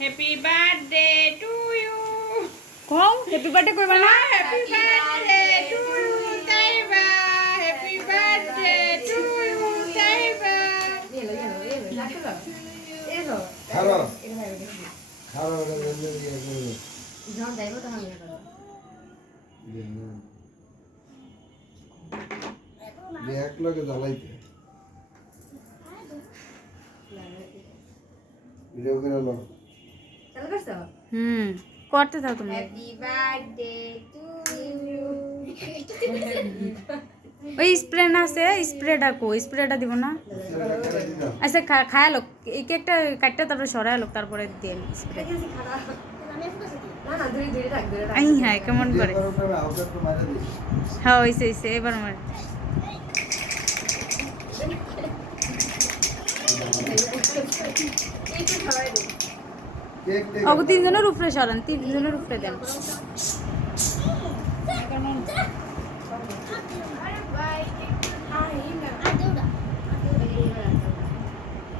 Happy birthday to you. কও happy birthday কইবা না? হ্যাপি বার্থডে টু ইউ তাইবা। হ্যাপি বার্থডে টু ইউ তাইবা। খারো খারো এক লগে জ্বালাইতে ভিডিও করে লো করতে দাও তুমি। Happy birthday to you. ওই স্প্রে না আছে, স্প্রেটা কো, স্প্রেটা দিব না? আচ্ছা খায়া লোক এই কেকটা কাটটা তারপরে সরায় লোক তারপরে দেন স্প্রে। আই হ্যাঁ কেমন করে? হ্যাঁ হইছে হইছে এবার আমার অগো তিনজনের উপরে সরান, তিনজনের উপরে দেন।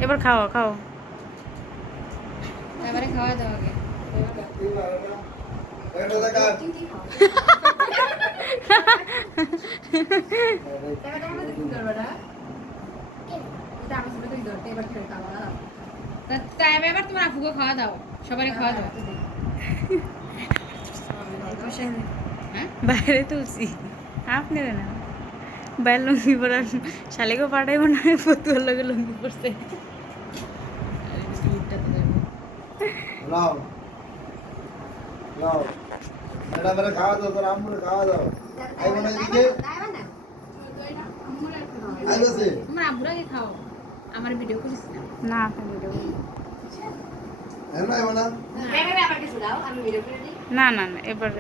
এবার খাও খাও। এবারে খাওয়া দাও আগে। তাই এবার তোমার আপুকে খাওয়া দাও, সবারই খাওয়া দাও। হ্যাঁ বাইরে তুলছি আপনি না বাইরে লুঙ্গি পরার শালিকেও পাঠাইব না, ফতুয়ার লগে লুঙ্গি পরছে। লাও লাও এটা মেরে খাওয়া দাও, তোর আম্মুরে খাওয়া দাও। আইব না এদিকে আইবছে তোমার আব্বুরা কি খাও, আমার ভিডিও করিস না। না আপনি ভিডিও এমন আইব না না না না এবার